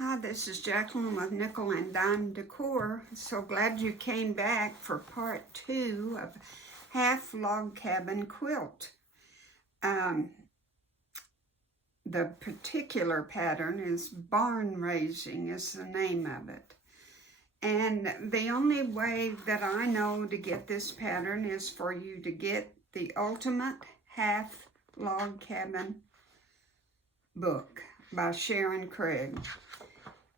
Hi, this is Jacqueline with Nickel and Dime Decor. So glad you came back for part 2 of Half Log Cabin Quilt. The particular pattern is Barn Raising is the name of it. And the only way that I know to get this pattern is for you to get the Ultimate Half Log Cabin book by Sharon Craig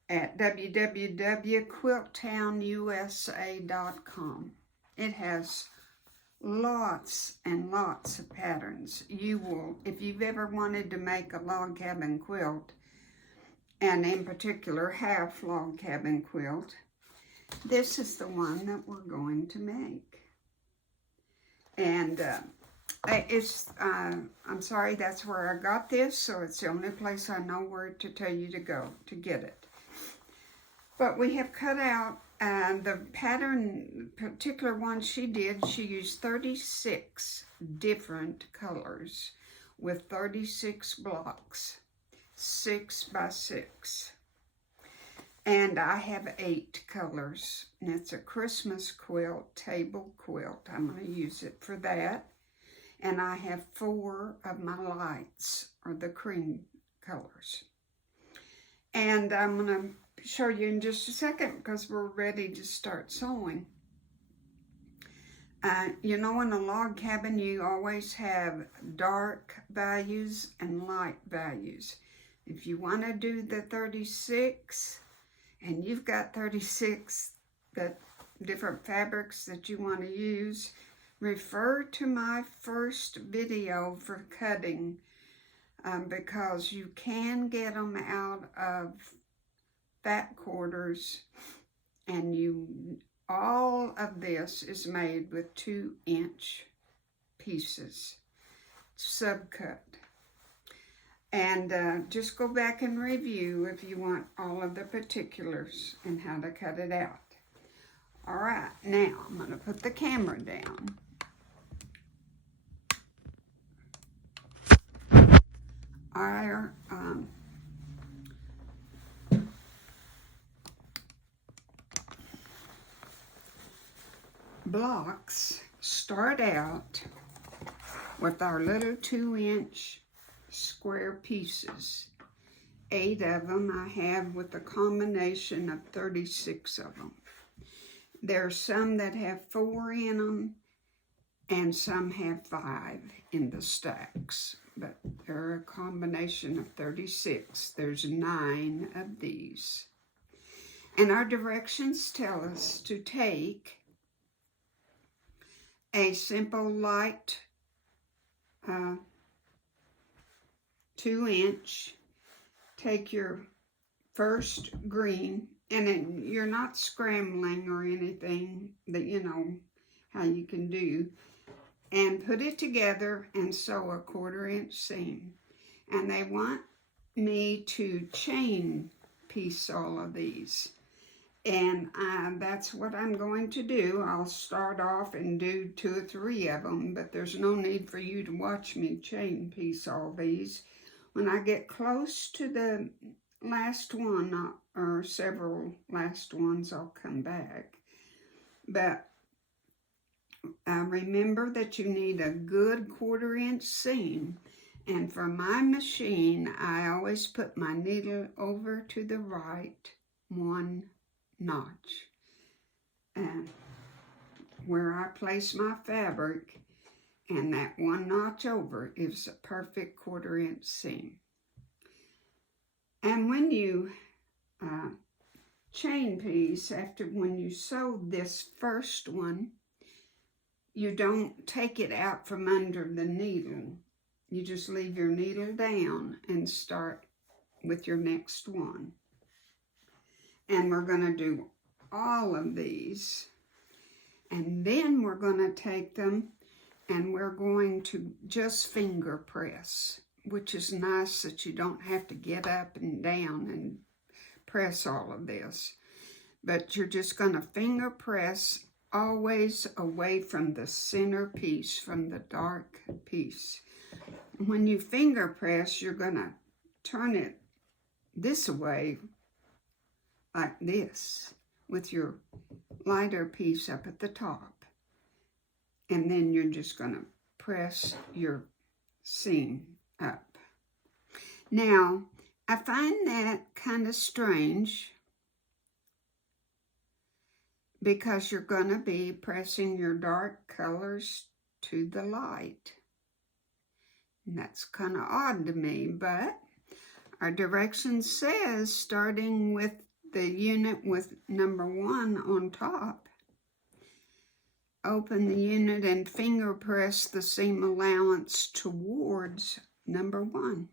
at www.quilttownusa.com. It has lots and lots of patterns. You will, if you've ever wanted to make a log cabin quilt, and in particular half log cabin quilt, this is the one that we're going to make. And I'm sorry, that's where I got this, so it's the only place I know where to tell you to go to get it. But we have cut out the pattern, particular one she did, she used 36 different colors with 36 blocks, 6 by 6. And I have 8 colors, and it's a Christmas quilt, table quilt. I'm going to use it for that. And I have 4 of my lights, or the cream colors. And I'm going to show you in just a second because we're ready to start sewing. You know, in a log cabin you always have dark values and light values. If you want to do the 36 and you've got 36 different fabrics that you want to use, refer to my first video for cutting because you can get them out of fat quarters, and all of this is made with 2-inch pieces, subcut. And just go back and review if you want all of the particulars and how to cut it out. All right, now I'm going to put the camera down. Our blocks start out with our little 2-inch square pieces. 8 of them I have with a combination of 36 of them. There are some that have 4 in them and some have 5 in the stacks, but they're a combination of 36. There's 9 of these. And our directions tell us to take a simple light 2-inch, take your first green, and then you're not scrambling or anything that you know how you can do, and put it together and sew a 1/4-inch seam. And they want me to chain piece all of these. And that's what I'm going to do. I'll start off and do 2 or 3 of them, but there's no need for you to watch me chain piece all these. When I get close to the last one, or several last ones, I'll come back. But remember that you need a good 1/4-inch seam. And for my machine, I always put my needle over to the right 1 notch, and where I place my fabric, and that 1 notch over is a perfect 1/4-inch seam. And when you chain piece, when you sew this first one, you don't take it out from under the needle. You just leave your needle down and start with your next one. And we're going to do all of these. And then we're going to take them and we're going to just finger press, which is nice that you don't have to get up and down and press all of this. But you're just going to finger press always away from the center piece, from the dark piece. When you finger press, you're going to turn it this way like this with your lighter piece up at the top. And then you're just going to press your seam up. Now, I find that kind of strange because you're going to be pressing your dark colors to the light. And that's kind of odd to me, but our direction says starting with the unit with number 1 on top, open the unit and finger press the seam allowance towards number 1.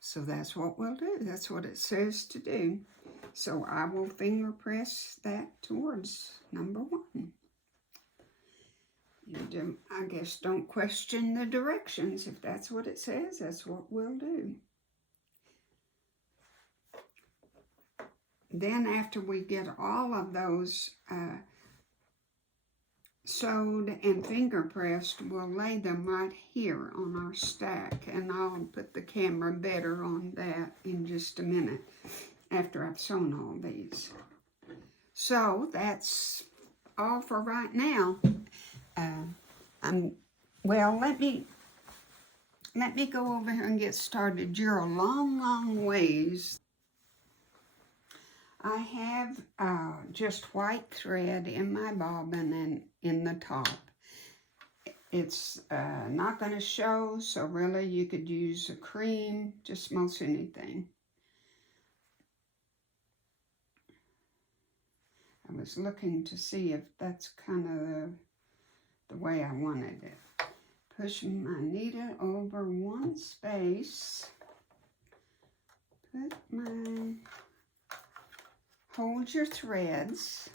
So that's what we'll do. That's what it says to do. So I will finger press that towards number 1. I guess don't question the directions. If that's what it says, that's what we'll do. Then after we get all of those sewed and finger pressed, we'll lay them right here on our stack, and I'll put the camera better on that in just a minute after I've sewn all these. So that's all for right now. Well, let me go over here and get started. You're a long, long ways. I have just white thread in my bobbin and in the top. It's not going to show, so really you could use a cream, just most anything. I was looking to see if that's kind of the way I wanted it. Pushing my needle over one space. Hold your threads.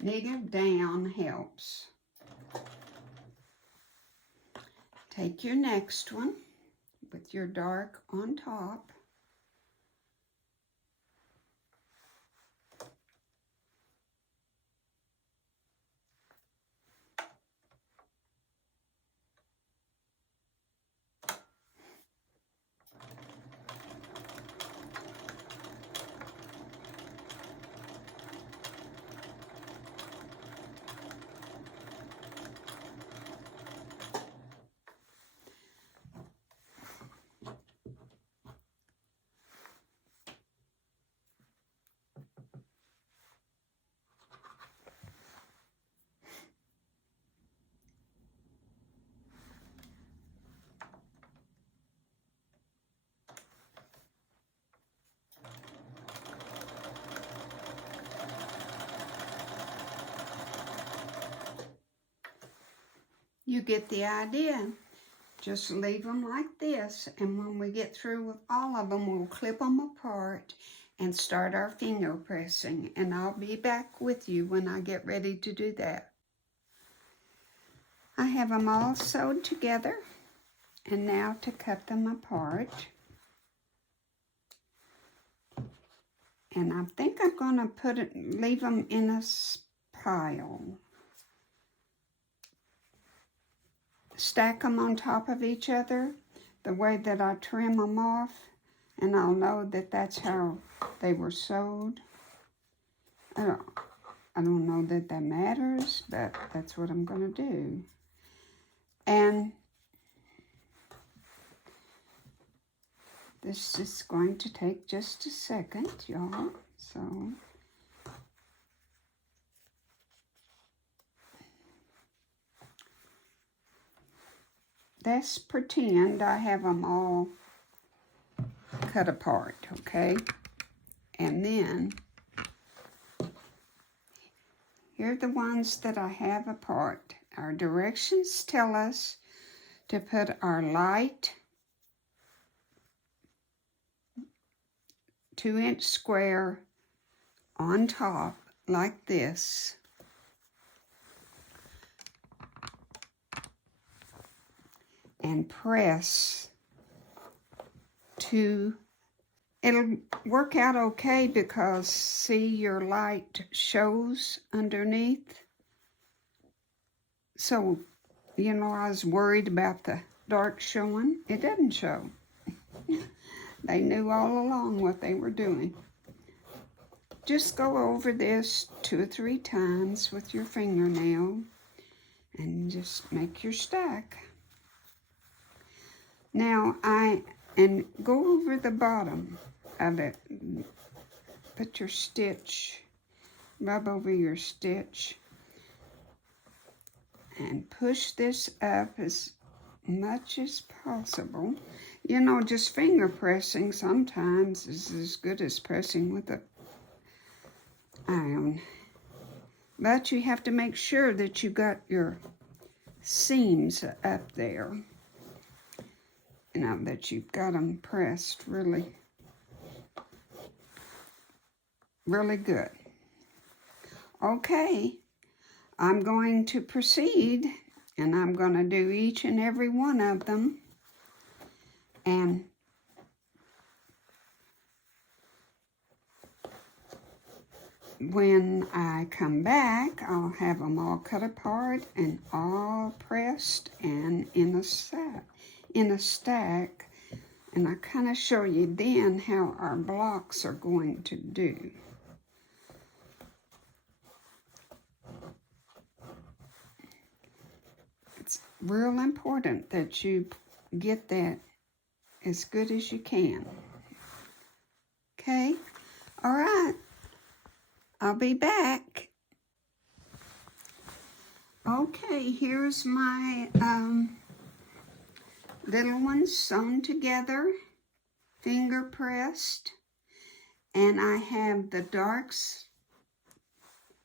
Needle down helps. Take your next one with your dark on top. You get the idea. Just leave them like this, and when we get through with all of them, we'll clip them apart and start our finger pressing, and I'll be back with you when I get ready to do that. I have them all sewed together, and now to cut them apart. And I think I'm going to leave them in a pile. Stack them on top of each other the way that I trim them off, and I'll know that that's how they were sewed. I don't know that that matters, but that's what I'm going to do. And this is going to take just a second, y'all. So let's pretend I have them all cut apart, okay? And then, here are the ones that I have apart. Our directions tell us to put our light 2-inch square on top like this. And press it'll work out okay because see your light shows underneath. So, you know, I was worried about the dark showing. It doesn't show. They knew all along what they were doing. Just go over this 2 or 3 times with your fingernail and just make your stack. Now and go over the bottom of it. Put your stitch, rub over your stitch, and push this up as much as possible. You know, just finger pressing sometimes is as good as pressing with an iron. But you have to make sure that you got your seams up there. You know, that you've got them pressed really, really good. Okay, I'm going to proceed, and I'm going to do each and every one of them. And when I come back, I'll have them all cut apart and all pressed and in a stack, and I kind of show you then how our blocks are going to do. It's real important that you get that as good as you can. Okay? All right. I'll be back. Okay, here's my little ones sewn together, finger pressed, and I have the darks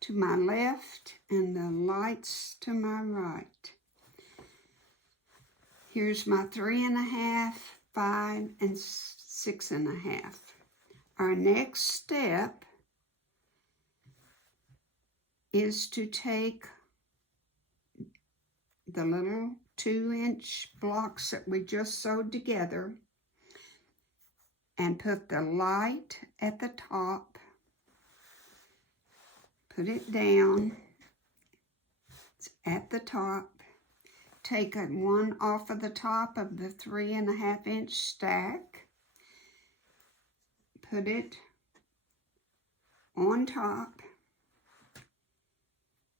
to my left and the lights to my right. Here's my 3.5, 5, and 6.5. Our next step is to take the little 2-inch blocks that we just sewed together and put the light at the top, put it down, it's at the top, take one off of the top of the 3.5-inch stack, put it on top,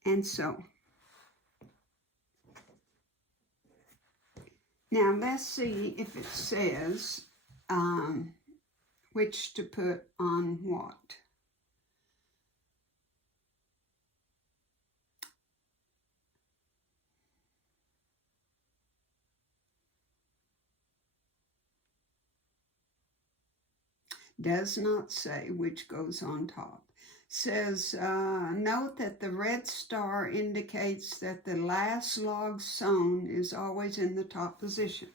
and sew. Now let's see if it says which to put on what. Does not say which goes on top. Says, note that the red star indicates that the last log sewn is always in the top position.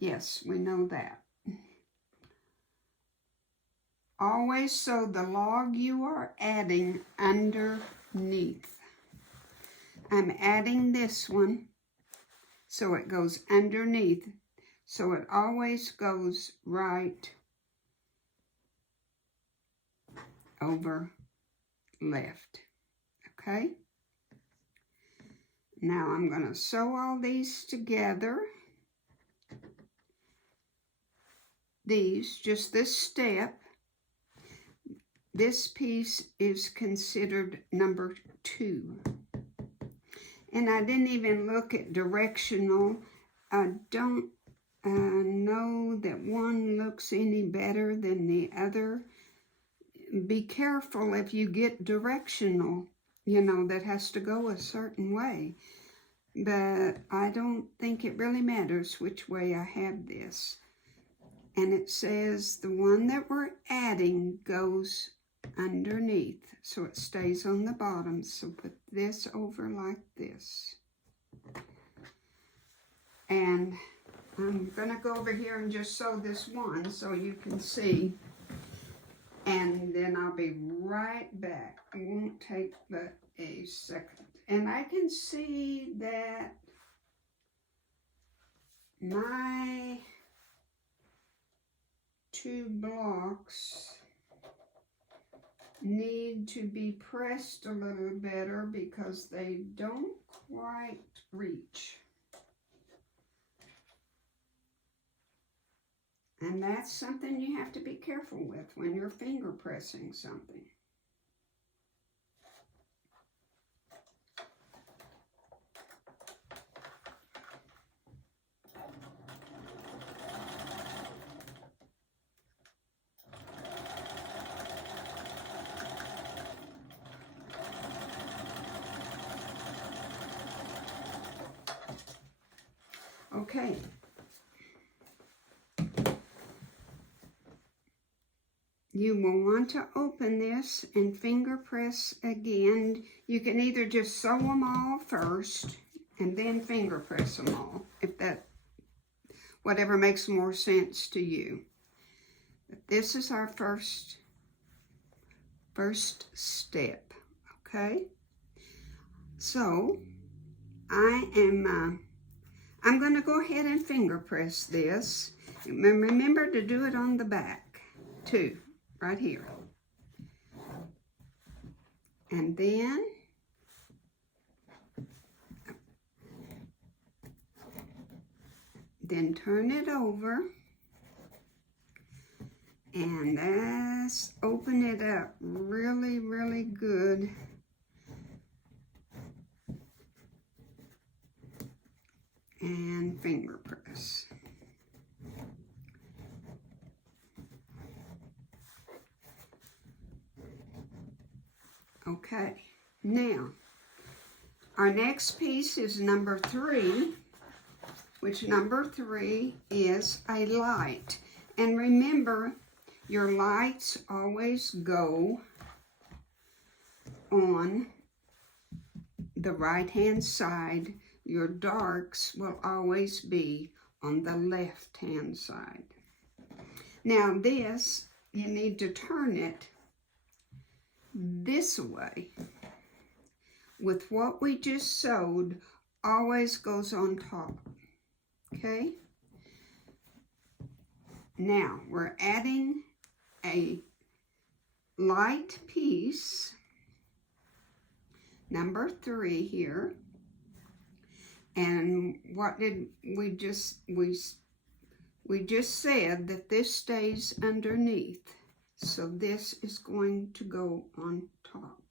Yes, we know that. Always sew the log you are adding underneath. I'm adding this one so it goes underneath, so it always goes right over left. Okay, now I'm going to sew all these together. Just this step, this piece is considered number 2. And I didn't even look at directional. I don't know that one looks any better than the other. Be careful if you get directional, you know, that has to go a certain way. But I don't think it really matters which way I have this. And it says the one that we're adding goes underneath, so it stays on the bottom. So put this over like this. And I'm going to go over here and just sew this one so you can see. And then I'll be right back. It won't take but a second. And I can see that my two blocks need to be pressed a little better because they don't quite reach. And that's something you have to be careful with when you're finger pressing something. Okay. You will want to open this and finger press again. You can either just sew them all first and then finger press them all, if that, whatever makes more sense to you. But this is our first step, okay? So, I'm going to go ahead and finger press this. And remember to do it on the back, too. Right here. And then turn it over and let's open it up really, really good. And finger press. Okay, now our next piece is number 3, which number 3 is a light. And remember, your lights always go on the right-hand side. Your darks will always be on the left-hand side. Now this, you need to turn it this way. With what we just sewed, always goes on top. Okay? Now, we're adding a light piece, number 3 here. And what did we just said that this stays underneath. So this is going to go on top.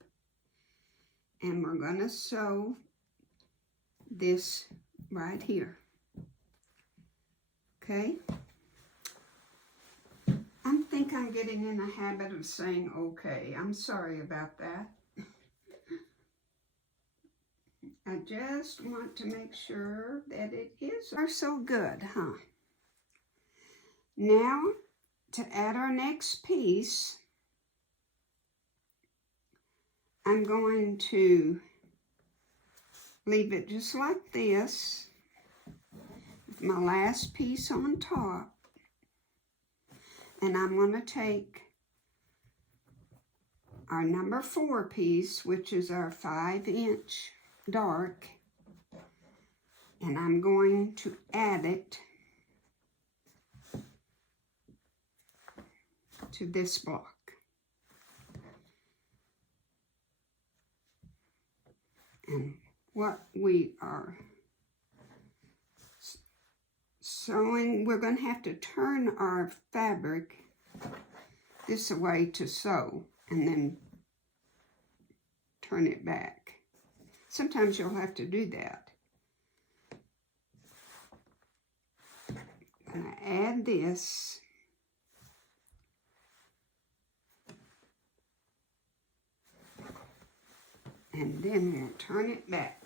And we're going to sew this right here. Okay? I think I'm getting in a habit of saying okay. I'm sorry about that. I just want to make sure that it is so good, huh? Now, to add our next piece, I'm going to leave it just like this, with my last piece on top, and I'm going to take our number 4 piece, which is our 5-inch dark, and I'm going to add it to this block. And what we are sewing, we're going to have to turn our fabric this way to sew, and then turn it back. Sometimes you'll have to do that. I'm going to add this. And then we'll turn it back.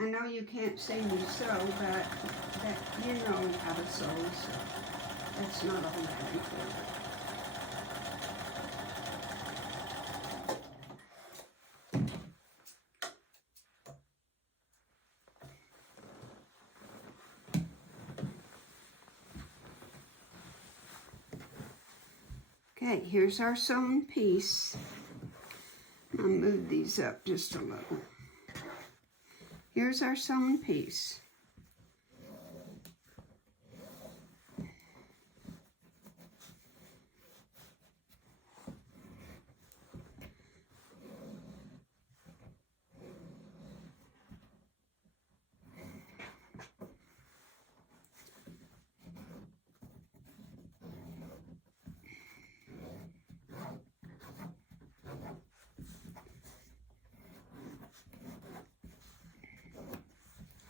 I know you can't see me sew, but that you know how to sew, so that's not all that important. Okay, here's our sewn piece. I'll move these up just a little. Here's our sewn piece.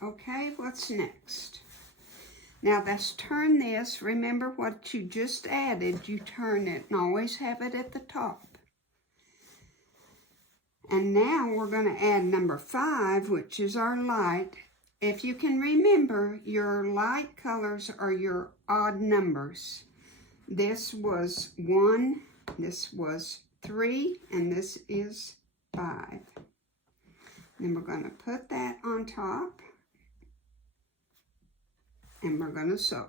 Okay, what's next? Now let's turn this. Remember what you just added, you turn it and always have it at the top. And now we're going to add number 5, which is our light. If you can remember, your light colors are your odd numbers. This was 1, this was 3, and this is 5. Then we're going to put that on top. And we're going to sew.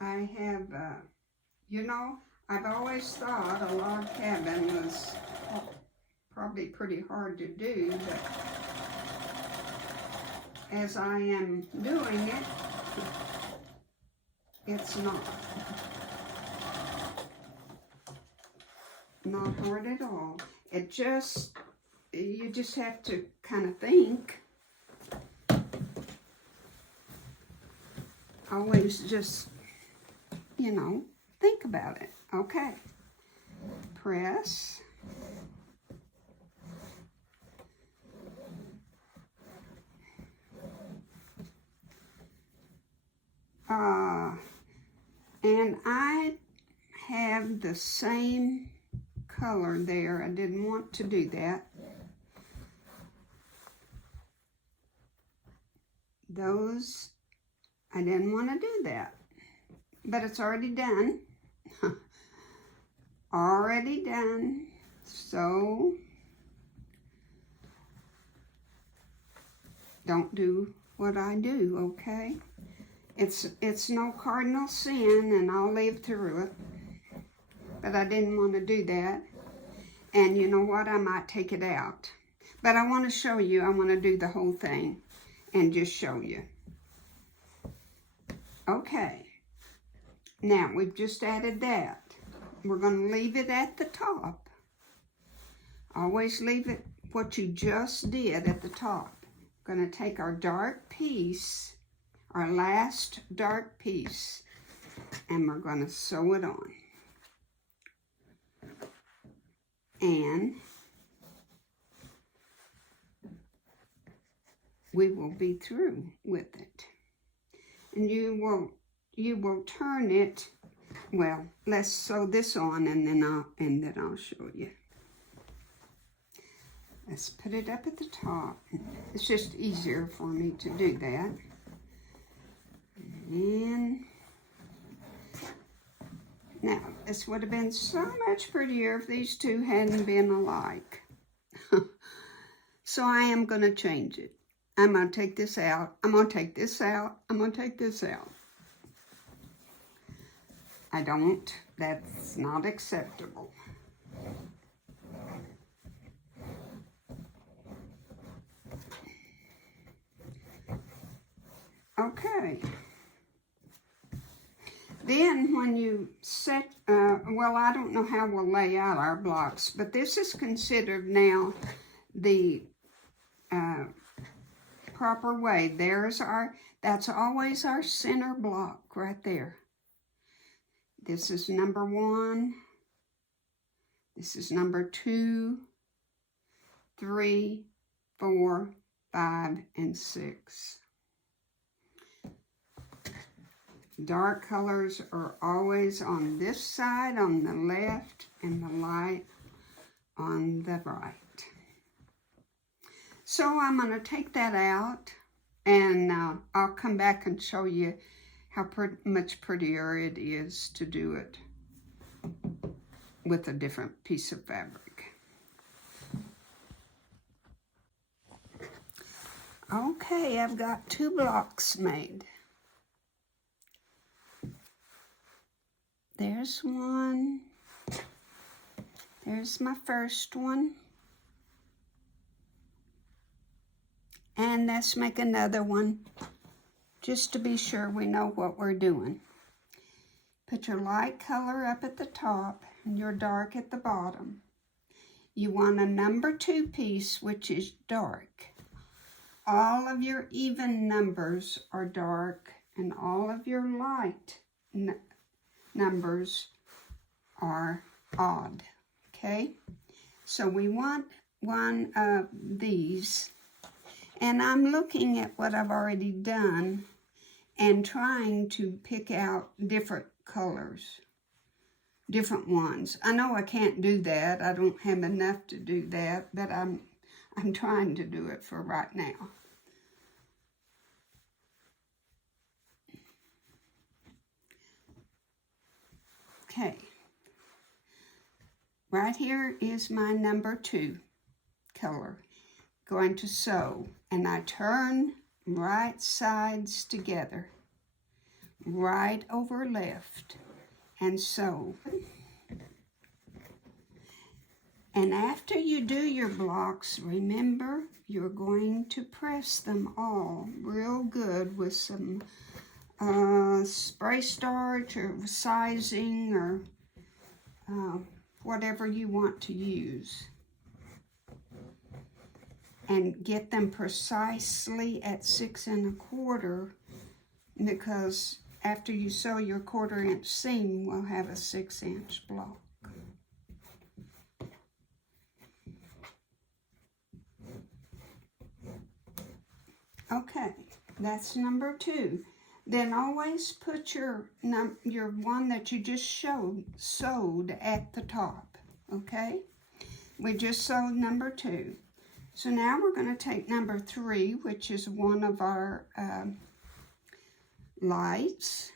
I have, I've always thought a log cabin was probably pretty hard to do, but as I am doing it, it's not. Not hard at all. You just have to kind of think. Always just, think about it. Okay. Press. And I have the same color there. I didn't want to do that. Those, I didn't want to do that. But it's already done. Already done. So, don't do what I do, okay? It's no cardinal sin, and I'll live through it. But I didn't want to do that. And you know what? I might take it out. But I want to show you. I want to do the whole thing and just show you. Okay. Now, we've just added that. We're going to leave it at the top. Always leave it what you just did at the top. We're going to take our dark piece, our last dark piece, and we're going to sew it on. And we will be through with it. And you will turn it. Well, let's sew this on, and then I'll show you. Let's put it up at the top. It's just easier for me to do that. And now, this would have been so much prettier if these two hadn't been alike. So I am going to change it. I'm going to take this out. I'm going to take this out. I'm going to take this out. That's not acceptable. Okay. Then when you set, well, I don't know how we'll lay out our blocks, but this is considered now the proper way. That's always our center block right there. This is number 1. This is number 2, 3, 4, 5, and 6. Dark colors are always on this side, on the left, and the light on the right. So I'm going to take that out, and I'll come back and show you how much prettier it is to do it with a different piece of fabric. Okay, I've got 2 blocks made. There's one. There's my first one. And let's make another one, just to be sure we know what we're doing. Put your light color up at the top and your dark at the bottom. You want a number 2 piece, which is dark. All of your even numbers are dark, and all of your light numbers are odd, okay? So we want one of these, and I'm looking at what I've already done and trying to pick out different colors, different ones. I know I can't do that. I don't have enough to do that, but I'm trying to do it for right now. Okay, right here is my number 2 color. Going to sew, and I turn right sides together, right over left, and sew. And after you do your blocks, remember, you're going to press them all real good with some spray starch or sizing or whatever you want to use. And get them precisely at 6 1/4, because after you sew your 1/4 inch seam, we'll have a 6 inch block. Okay, that's number 2. Then always put your one that you just sewed at the top, okay? We just sewed number 2. So now we're going to take number 3, which is one of our lights.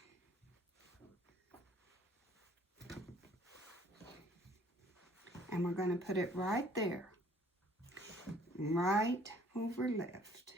And we're going to put it right there, right over left.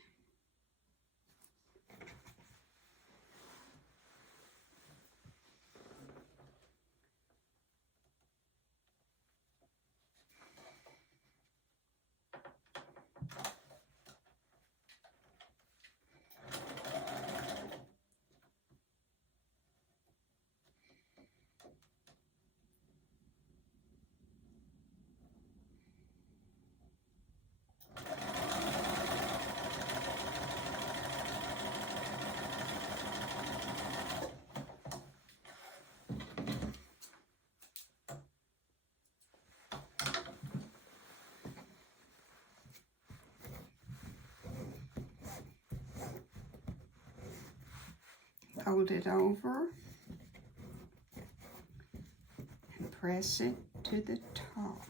Fold it over and press it to the top.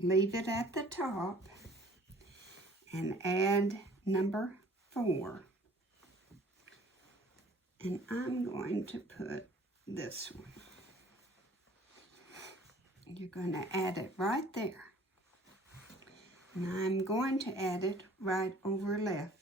Leave it at the top and add number 4. And I'm going to put this one. You're going to add it right there. And I'm going to add it right over left.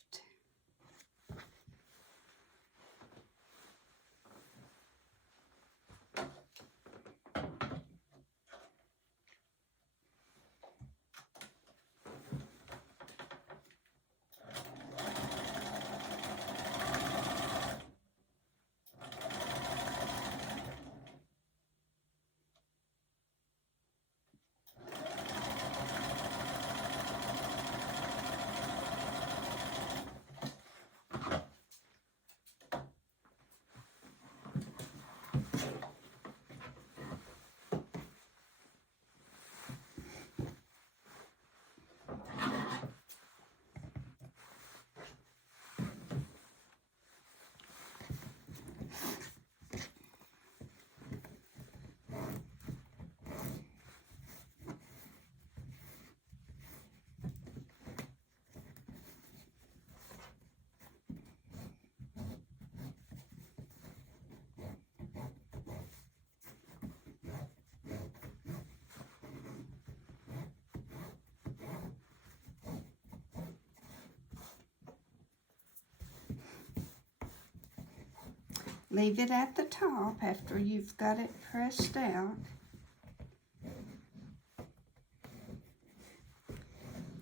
Leave it at the top after you've got it pressed out.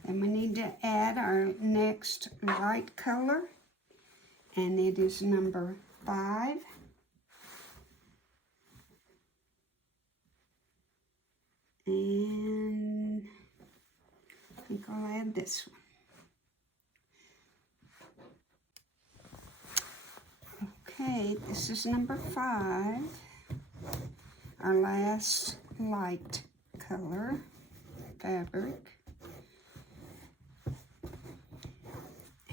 And we need to add our next light color, and it is number 5. And I think I'll add this one. Okay, this is number 5, our last light color fabric.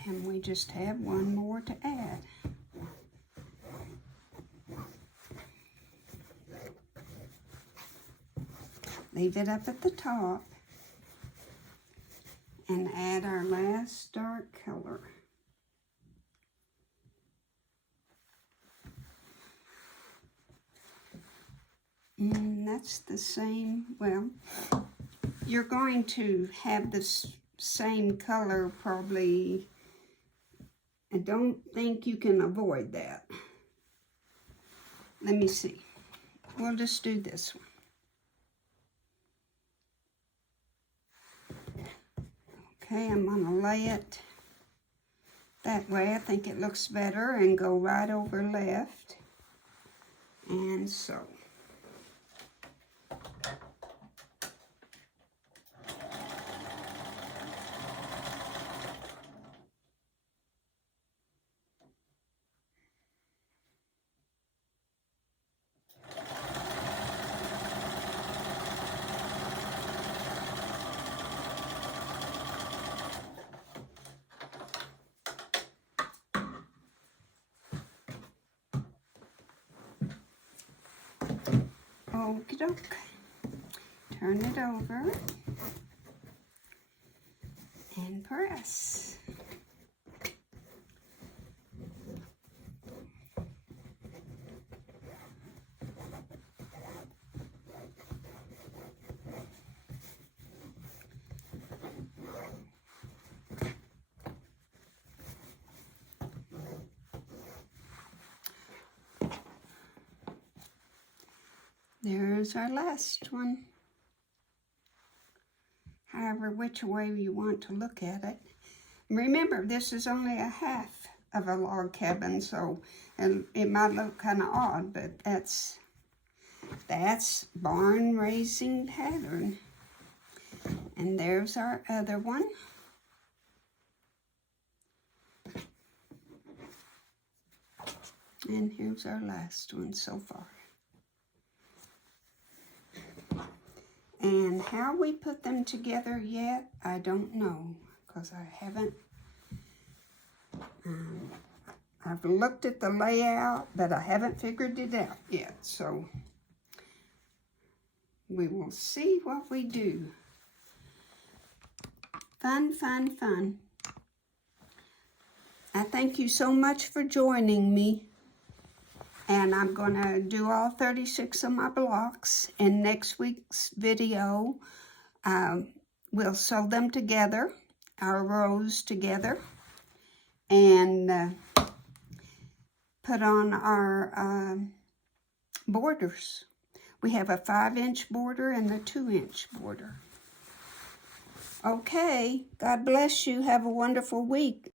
And we just have one more to add. Leave it up at the top and add our last dark color. That's the same, well, you're going to have the same color probably. I don't think you can avoid that. Let me see. We'll just do this one. Okay, I'm going to lay it that way. I think it looks better, and go right over left. And so. Okie doke. Turn it over and press. There's our last one. However, which way you want to look at it. Remember, this is only a half of a log cabin, so it might look kind of odd, but that's barn raising pattern. And there's our other one. And here's our last one so far. And how we put them together yet, I don't know, because I haven't. I've looked at the layout, but I haven't figured it out yet. So we will see what we do. Fun, fun, fun. I thank you so much for joining me. And I'm going to do all 36 of my blocks. In next week's video, we'll sew them together, our rows together, and put on our borders. We have a 5-inch border and a 2-inch border. Okay, God bless you. Have a wonderful week.